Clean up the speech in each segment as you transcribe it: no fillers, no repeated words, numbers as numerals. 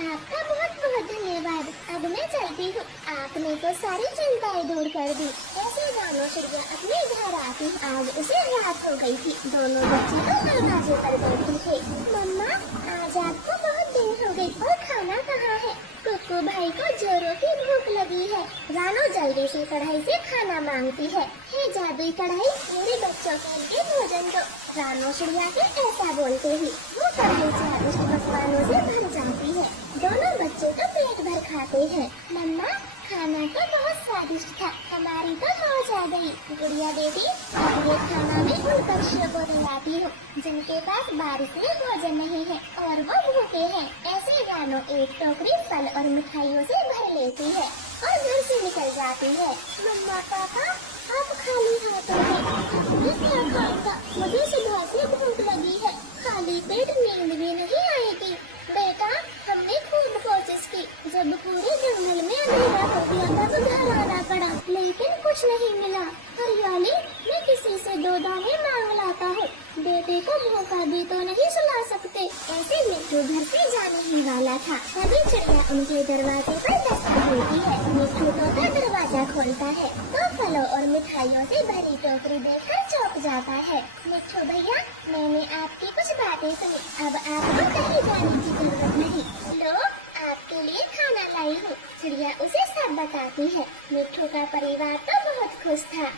आपका बहुत बहुत धन्यवाद। अब मैं चलती हूँ। आपने तो सारी चिंताएं दूर कर दी। ऐसे रानो चिड़िया अपने घर आती। आज उसे रात हो गई थी। दोनों बच्चे तो दरवाजे पर बैठे थे। मम्मा, आज आपको बहुत देर हो गई और खाना कहाँ है? कुकू भाई को जोरों की भूख लगी है। रानो जल्दी से कढ़ाई से खाना मांगती है। हे जादुई कढ़ाई, मेरे बच्चों के लिए भोजन दो। रानो चिड़िया के ऐसा बोलते ही वो कढ़ाई स्वादिष्ट पकवानों से भर जाती है। दोनों बच्चे तो पेट भर खाते हैं। मम्मा, खाना तो बहुत स्वादिष्ट था, हमारी तो मौज आ गई। गुड़िया बेटी, अब ये खाना मैं उन पक्षियों को खिलाती हूँ जिनके पास बारिश में भोजन नहीं है और वो भूखे हैं। ऐसे रानो एक टोकरी फल और मिठाइयों से भर लेती है और घर से निकल जाती है। मम्मा पापा, आप खाली हाथों हैं, मैं क्या खाऊंगा? मुझे सुबह से भूख लगी है, खाली पेट नींद भी नहीं आएगी। बेटा, हमने खूब कोशिश की, जब पूरे जंगल में अंधेरा हो गया तब घर आना पड़ा, लेकिन कुछ नहीं मिला। हरियाली, मैं किसी से 2 दाने मांग लाता हूँ। बेटे को भूखा भी तो नहीं सुला सकते। ऐसे मिट्टू घर से जाने ही वाला था, तभी चिड़िया उनके दरवाजे पर दस्तक देती है। मिट्टू तोता दरवाजा खोलता है तो फलों और मिठाइयों से भरी टोकरी देखकर चौंक जाता है। मिट्टू भैया, मैंने आपकी कुछ बातें सुनी, अब आपको कहीं जाने की जरूरत नहीं। लो, आपके लिए खाना लाई हूँ। चिड़िया उसे सब बताती है। मिट्टू का परिवार तो बहुत खुश था।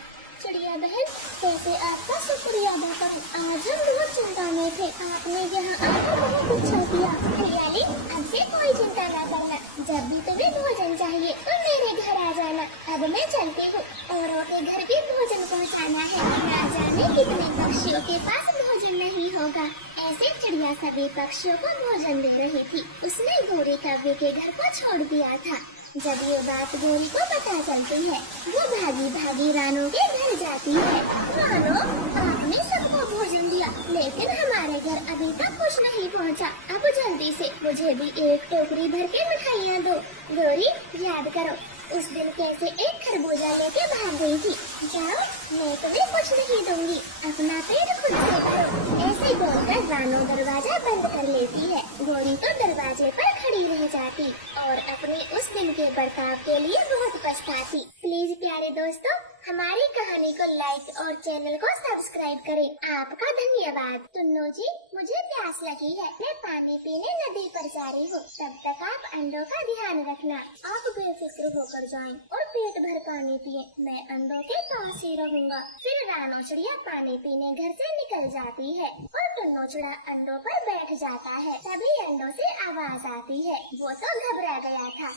चिड़िया बहन, कैसे आपका शुक्रिया अदा करूं? आज हम बहुत चिंता में थे, आपने यहाँ आकर बहुत अच्छा किया। हरियाली, अब से कोई चिंता न करना, जब भी तुम्हें भोजन चाहिए तो मेरे घर आ जाना। अब मैं चलती हूँ, औरों के घर भी भोजन पहुँचाना है, न जाने कितने पक्षियों के पास भोजन नहीं होगा। ऐसे चिड़िया सभी पक्षियों को भोजन दे रही थी। उसने गोरी कव्वे के घर को छोड़ दिया था। जब ये बात गोरी को पता चलती है, वो भागी भागी रानो के घर जाती है। रानो, आपने सबको भोजन दिया, लेकिन हमारे घर अभी तक कुछ नहीं पहुंचा। अब जल्दी से मुझे भी एक टोकरी भर के मिठाइयाँ दो। गोरी, याद करो उस दिन कैसे एक खरबूजा लेके भाग गई थी। जाओ, मैं तुम्हें कुछ नहीं दूंगी, अपना पेट खुद से भरो। ऐसे बोलकर रानो दरवाजा बंद कर लेती है। गोरी तो दरवाजे पर खड़ी रह जाती और अपने उस दिन के बर्ताव के लिए बहुत पछताती। प्लीज प्यारे दोस्तों, हमारी कहानी को लाइक और चैनल को सब्सक्राइब करें। आपका धन्यवाद। टुन्नू जी, मुझे प्यास लगी है, मैं पानी पीने नदी पर जा रही हूँ। तब तक आप अंडों का ध्यान रखना। आप बेफिक्र होकर जाएं और पेट भर पानी पिए, मैं अंडों के पास ही रहूँगा। फिर रानो चिड़िया पानी पीने घर से निकल जाती है और टुन्नू चिड़ा अंडों पर बैठ जाता है। तभी अंडों से आवाज आती है। वो तो घबरा गया था।